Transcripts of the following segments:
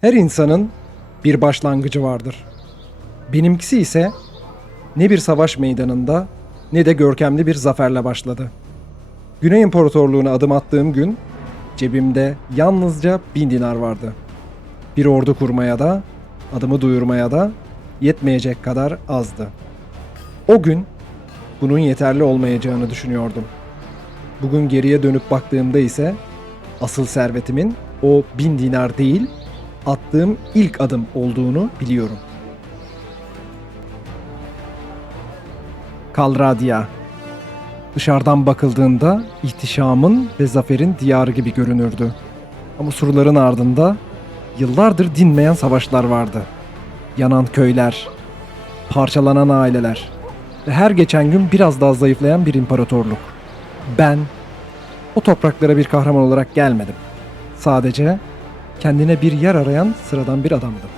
Her insanın bir başlangıcı vardır. Benimkisi ise ne bir savaş meydanında ne de görkemli bir zaferle başladı. Güney İmparatorluğu'na adım attığım gün cebimde yalnızca 1000 dinar vardı. Bir ordu kurmaya da, adımı duyurmaya da yetmeyecek kadar azdı. O gün bunun yeterli olmayacağını düşünüyordum. Bugün geriye dönüp baktığımda ise asıl servetimin o 1000 dinar değil, attığım ilk adım olduğunu biliyorum. Kalradia. Dışarıdan bakıldığında ihtişamın ve zaferin diyarı gibi görünürdü. Ama surların ardında yıllardır dinmeyen savaşlar vardı. Yanan köyler, parçalanan aileler ve her geçen gün biraz daha zayıflayan bir imparatorluk. Ben o topraklara bir kahraman olarak gelmedim. Sadece kendine bir yer arayan sıradan bir adamdım.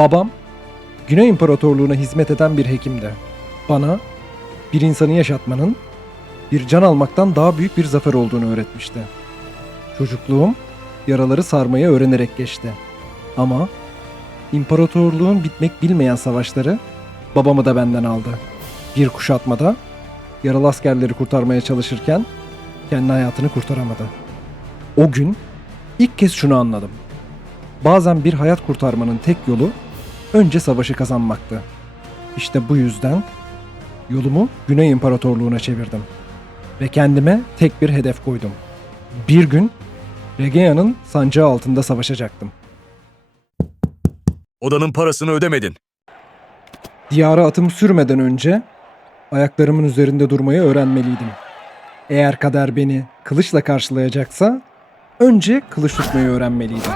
Babam, Güney İmparatorluğu'na hizmet eden bir hekimdi. Bana bir insanı yaşatmanın bir can almaktan daha büyük bir zafer olduğunu öğretmişti. Çocukluğum yaraları sarmayı öğrenerek geçti. Ama imparatorluğun bitmek bilmeyen savaşları babamı da benden aldı. Bir kuşatmada yaralı askerleri kurtarmaya çalışırken kendi hayatını kurtaramadı. O gün ilk kez şunu anladım. Bazen bir hayat kurtarmanın tek yolu önce savaşı kazanmaktı. İşte bu yüzden yolumu Güney İmparatorluğu'na çevirdim. Ve kendime tek bir hedef koydum. Bir gün Regea'nın sancağı altında savaşacaktım. Odanın parasını ödemedin. Diyara atımı sürmeden önce ayaklarımın üzerinde durmayı öğrenmeliydim. Eğer kader beni kılıçla karşılayacaksa önce kılıç tutmayı öğrenmeliydim.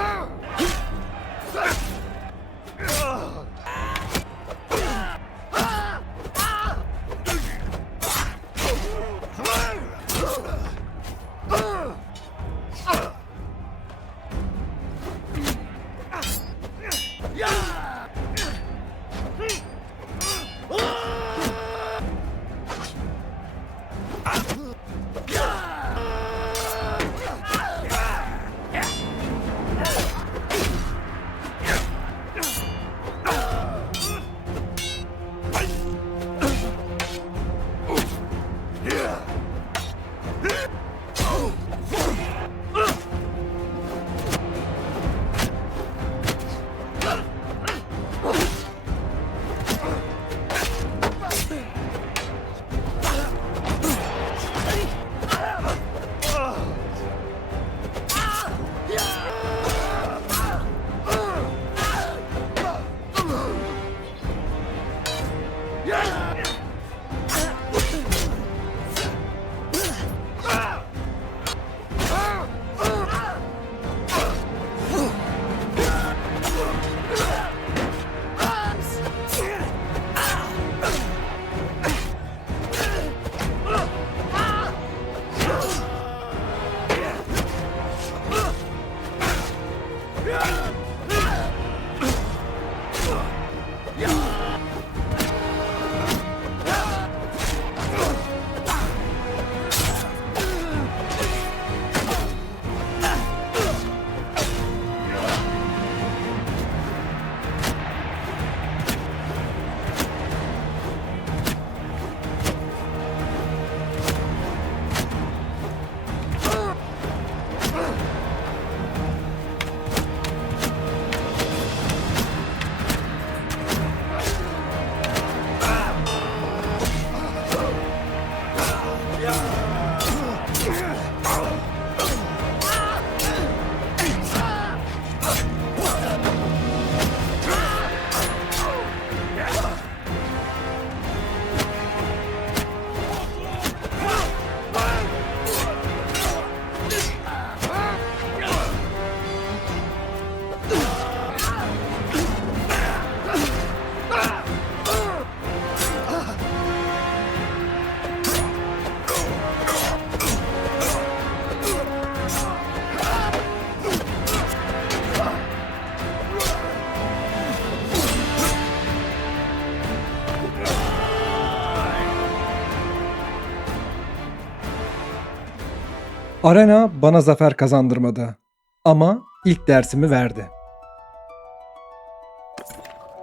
Arena bana zafer kazandırmadı. Ama ilk dersimi verdi.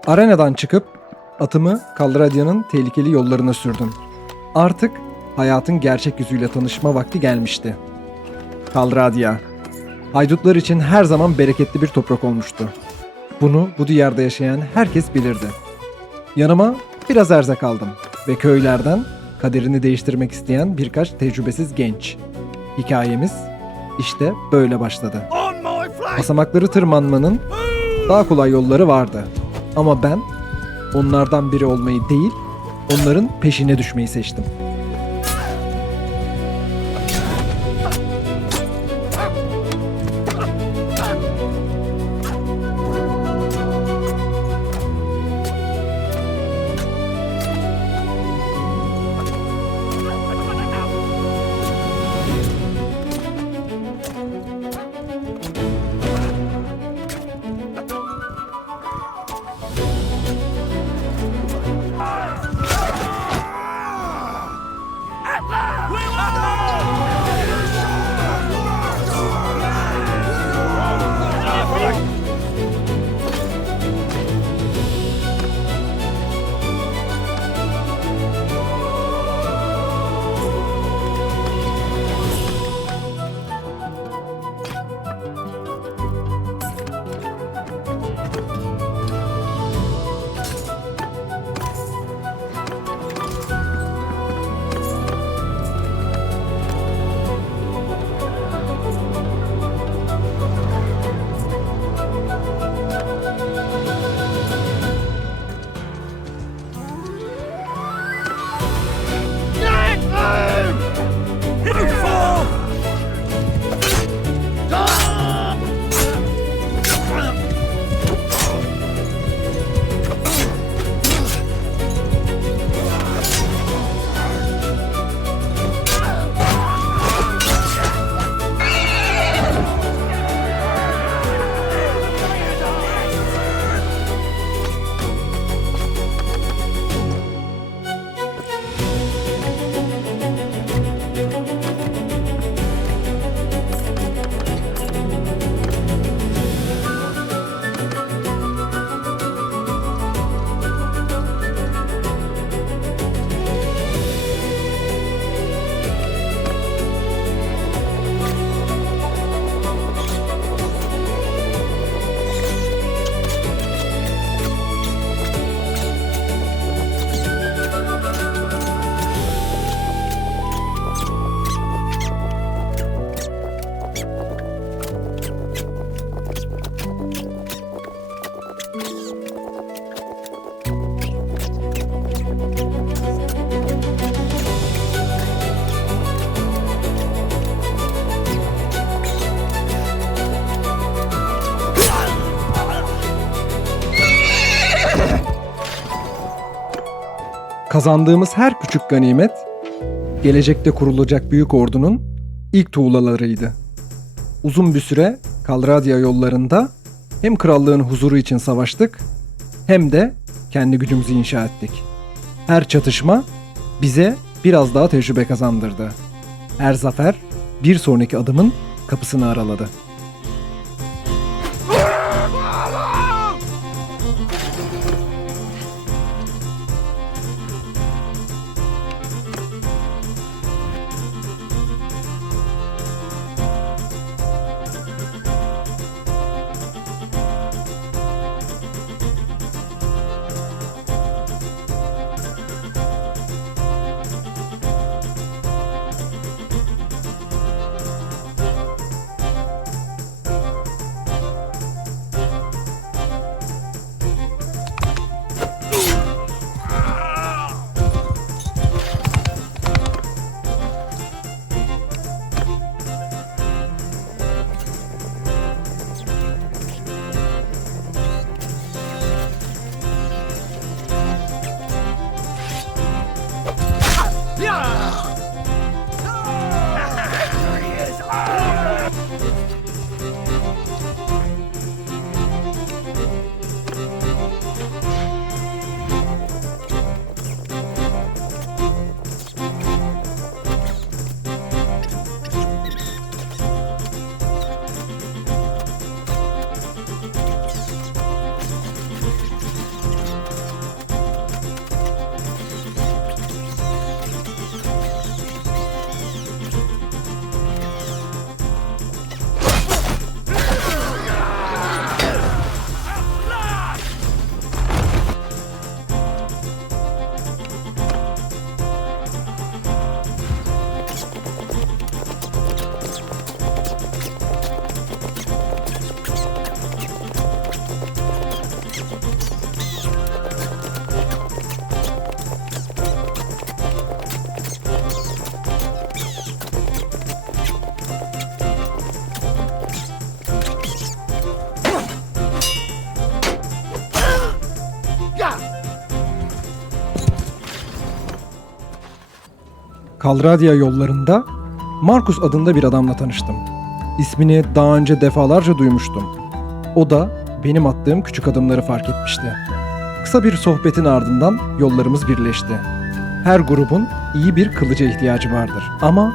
Arenadan çıkıp atımı Kalradya'nın tehlikeli yollarına sürdüm. Artık hayatın gerçek yüzüyle tanışma vakti gelmişti. Kalradya, haydutlar için her zaman bereketli bir toprak olmuştu. Bunu bu diyarda yaşayan herkes bilirdi. Yanıma biraz erzak aldım ve köylerden kaderini değiştirmek isteyen birkaç tecrübesiz genç. Hikayemiz işte böyle başladı. Basamakları tırmanmanın daha kolay yolları vardı. Ama ben onlardan biri olmayı değil, onların peşine düşmeyi seçtim. Kazandığımız her küçük ganimet, gelecekte kurulacak büyük ordunun ilk tuğlalarıydı. Uzun bir süre Kalradya yollarında hem krallığın huzuru için savaştık, hem de kendi gücümüzü inşa ettik. Her çatışma bize biraz daha tecrübe kazandırdı. Her zafer bir sonraki adımın kapısını araladı. Kalradia yollarında Markus adında bir adamla tanıştım. İsmini daha önce defalarca duymuştum. O da benim attığım küçük adımları fark etmişti. Kısa bir sohbetin ardından yollarımız birleşti. Her grubun iyi bir kılıca ihtiyacı vardır. Ama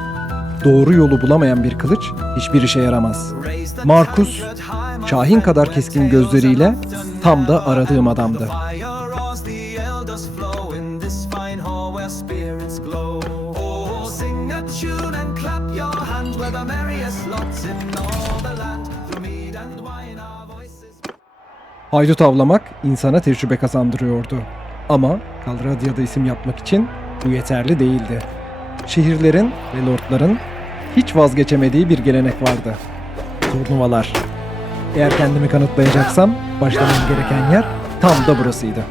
doğru yolu bulamayan bir kılıç hiçbir işe yaramaz. Markus, Şahin kadar keskin gözleriyle tam da aradığım adamdı. Haydut avlamak insana tecrübe kazandırıyordu. Ama Kalradia'da isim yapmak için bu yeterli değildi. Şehirlerin ve lordların hiç vazgeçemediği bir gelenek vardı. Turnuvalar. Eğer kendimi kanıtlayacaksam başlamam gereken yer tam da burasıydı.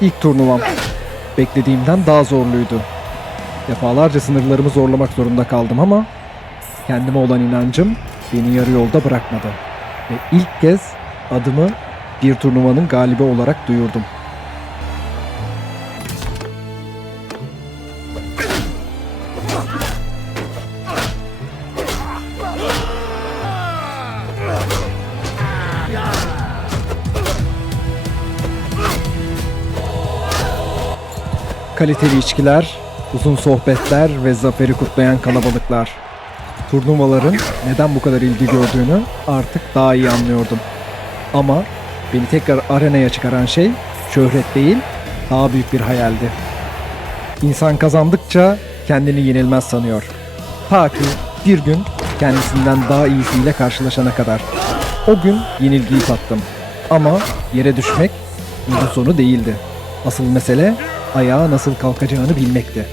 İlk turnuvam. Beklediğimden daha zorluydu. Defalarca sınırlarımı zorlamak zorunda kaldım ama kendime olan inancım beni yarı yolda bırakmadı. Ve ilk kez adımı bir turnuvanın galibi olarak duyurdum. Kaliteli içkiler, uzun sohbetler ve zaferi kutlayan kalabalıklar. Turnuvaların neden bu kadar ilgi gördüğünü artık daha iyi anlıyordum. Ama beni tekrar arenaya çıkaran şey şöhret değil, daha büyük bir hayaldi. İnsan kazandıkça kendini yenilmez sanıyor. Ta ki bir gün kendisinden daha iyisiyle karşılaşana kadar. O gün yenilgiyi tattım. Ama yere düşmek yolun sonu değildi. Asıl mesele ayağa nasıl kalkacağını bilmekti.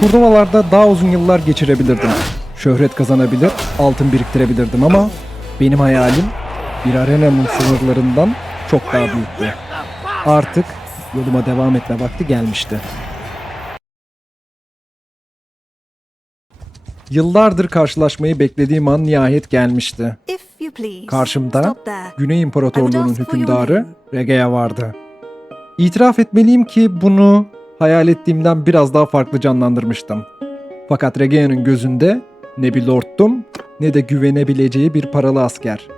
Turnuvalarda daha uzun yıllar geçirebilirdim. Şöhret kazanabilir, altın biriktirebilirdim ama benim hayalim bir arenanın sınırlarından çok daha büyüktü. Artık yoluma devam etme vakti gelmişti. Yıllardır karşılaşmayı beklediğim an nihayet gelmişti. Karşımda Güney İmparatorluğu'nun hükümdarı Regea vardı. İtiraf etmeliyim ki bunu hayal ettiğimden biraz daha farklı canlandırmıştım. Fakat Regea'nın gözünde ne bir lordtum ne de güvenebileceği bir paralı asker.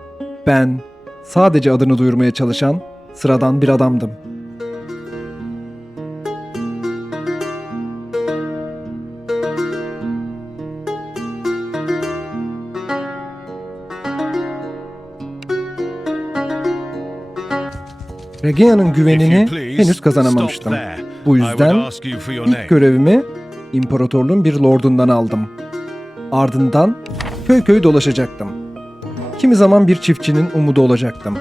Ben sadece adını duyurmaya çalışan sıradan bir adamdım. Regea'nın güvenini henüz kazanamamıştım. Bu yüzden ilk görevimi imparatorluğun bir lordundan aldım. Ardından köy köy dolaşacaktım. Kimi zaman bir çiftçinin umudu olacaktım.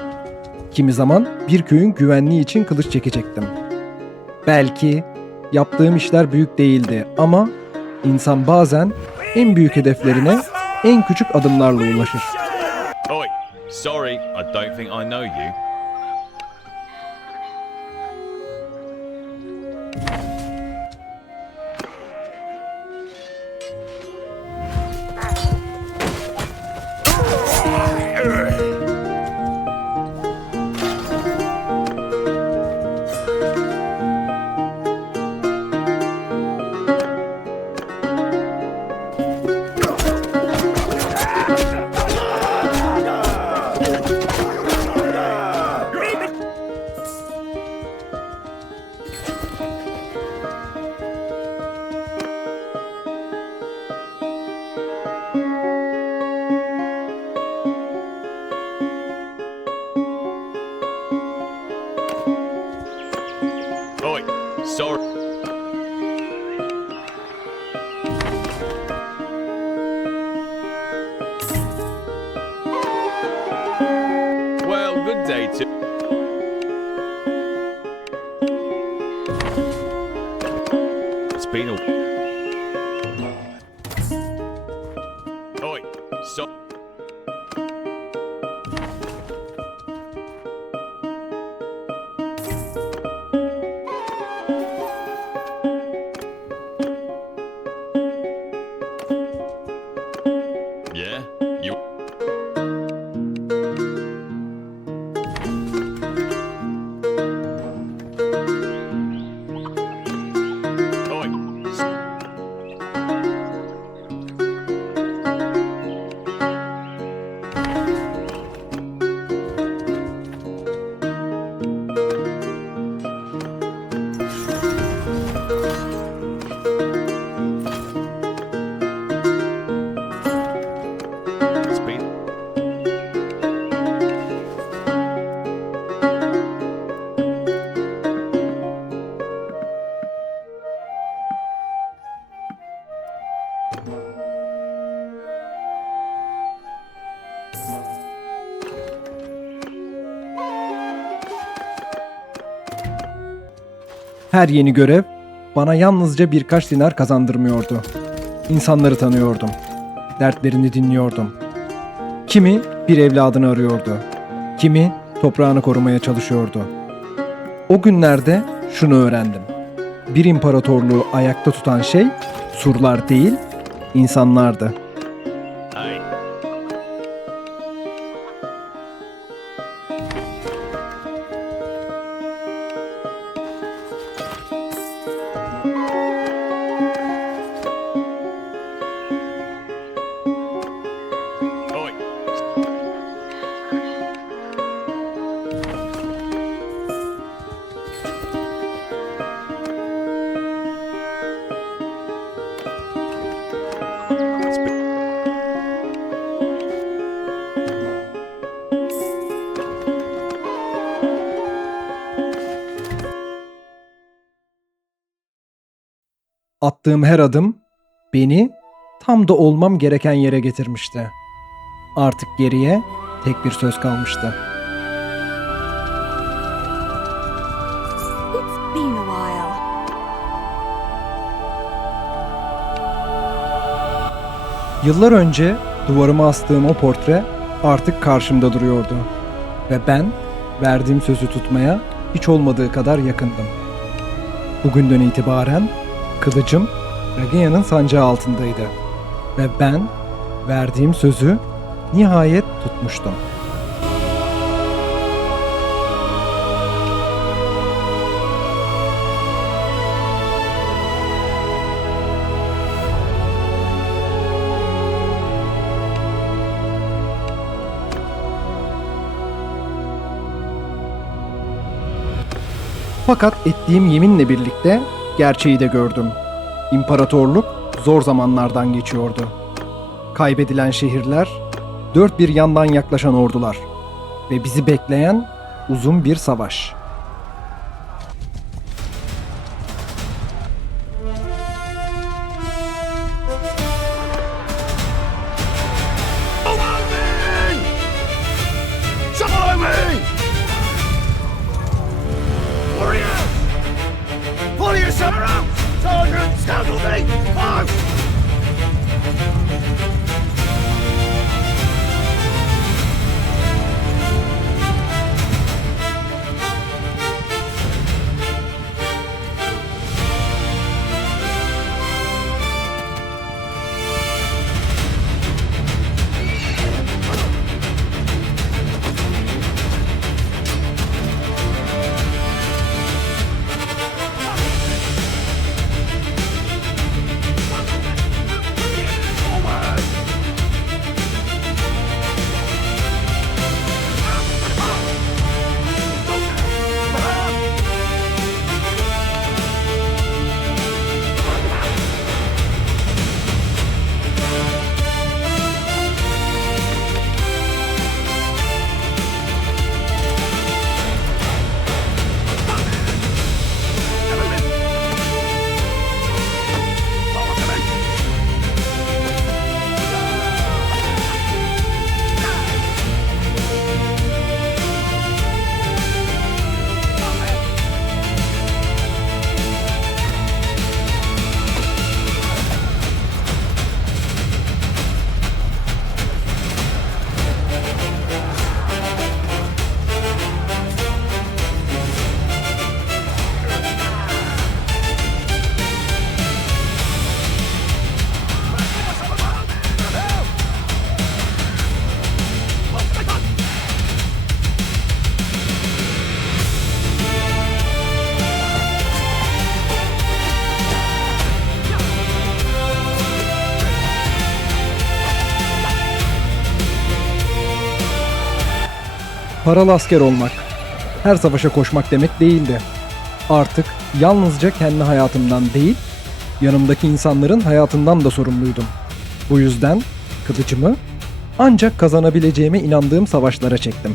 Kimi zaman bir köyün güvenliği için kılıç çekecektim. Belki yaptığım işler büyük değildi ama insan bazen en büyük hedeflerine en küçük adımlarla ulaşır. Oi, sorry, I don't think I know you. Oi, sorry. Well, good day to. It's been a. Oi, so. Yeah, you. Oi. It's been. Her yeni görev bana yalnızca birkaç dinar kazandırmıyordu. İnsanları tanıyordum. Dertlerini dinliyordum. Kimi bir evladını arıyordu. Kimi toprağını korumaya çalışıyordu. O günlerde şunu öğrendim. Bir imparatorluğu ayakta tutan şey surlar değil, insanlardı. Hey. Oi. It's been. Attığım her adım beni tam da olmam gereken yere getirmişti. Artık geriye tek bir söz kalmıştı. It's been a while. Yıllar önce duvarıma astığım o portre artık karşımda duruyordu. Ve ben verdiğim sözü tutmaya hiç olmadığı kadar yakındım. Bugünden itibaren kılıcım Rageya'nın sancağı altındaydı. Ve ben verdiğim sözü nihayet tutmuştum. Fakat ettiğim yeminle birlikte gerçeği de gördüm. İmparatorluk zor zamanlardan geçiyordu. Kaybedilen şehirler, dört bir yandan yaklaşan ordular ve bizi bekleyen uzun bir savaş. Follow me! Warrior! Paralı asker olmak, her savaşa koşmak demek değildi. Artık yalnızca kendi hayatımdan değil, yanımdaki insanların hayatından da sorumluydum. Bu yüzden kılıcımı ancak kazanabileceğime inandığım savaşlara çektim.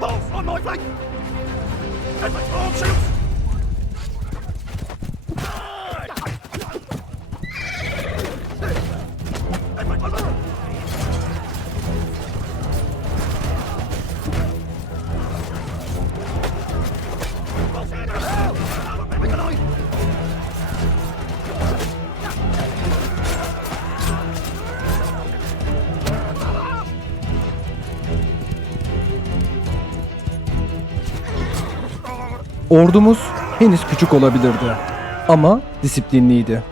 Both on my flank! And my arm shields! And my mother! Ordumuz henüz küçük olabilirdi ama disiplinliydi.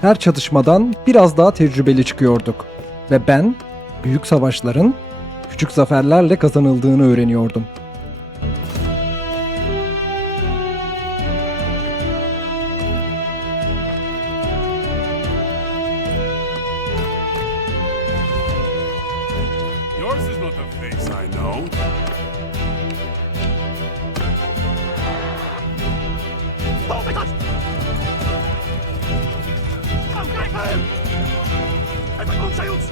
Her çatışmadan biraz daha tecrübeli çıkıyorduk ve ben büyük savaşların küçük zaferlerle kazanıldığını öğreniyordum. Yours is not the face I know. Oh my god! Oh, get him! And my arm shields!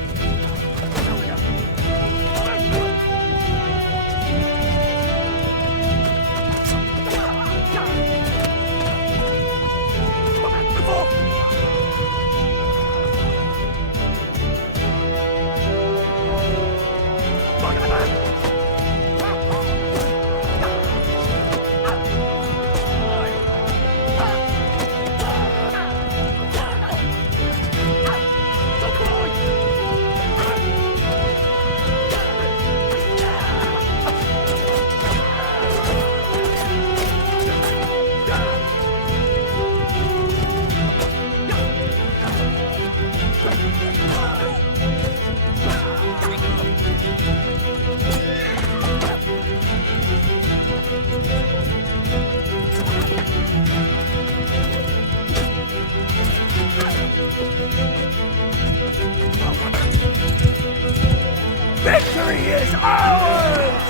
Victory is ours!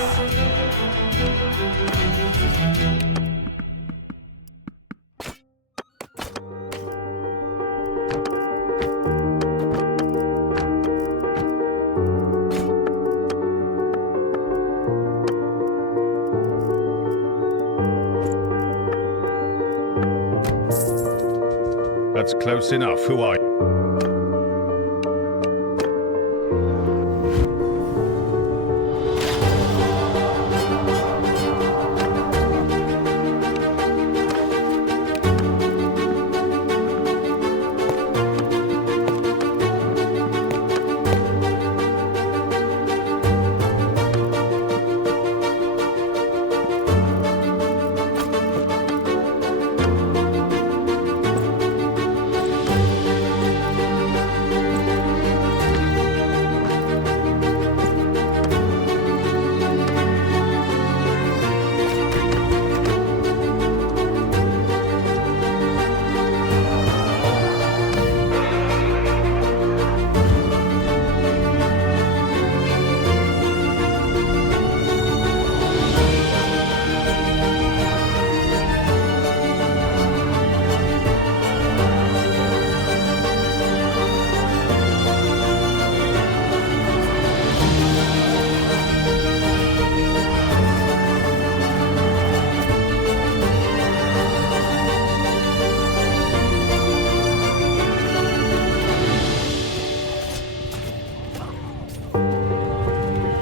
Close enough. Who are you?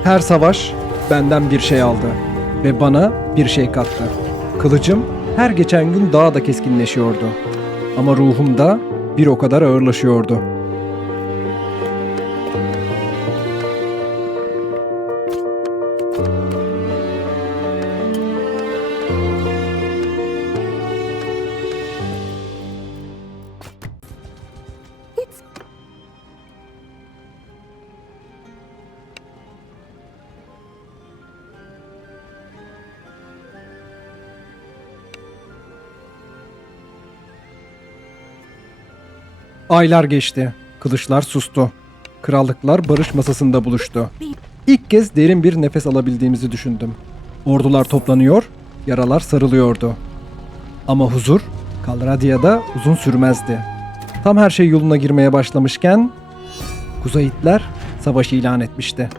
Her savaş benden bir şey aldı ve bana bir şey kattı. Kılıcım her geçen gün daha da keskinleşiyordu. Ama ruhum da bir o kadar ağırlaşıyordu. Aylar geçti. Kılıçlar sustu. Krallıklar barış masasında buluştu. İlk kez derin bir nefes alabildiğimizi düşündüm. Ordular toplanıyor, yaralar sarılıyordu. Ama huzur Kalradia'da uzun sürmezdi. Tam her şey yoluna girmeye başlamışken Kuzeyitler savaşı ilan etmişti.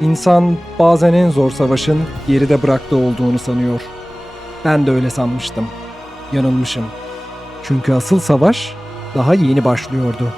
İnsan bazen en zor savaşın geride bıraktığı olduğunu sanıyor. Ben de öyle sanmıştım. Yanılmışım. Çünkü asıl savaş daha yeni başlıyordu.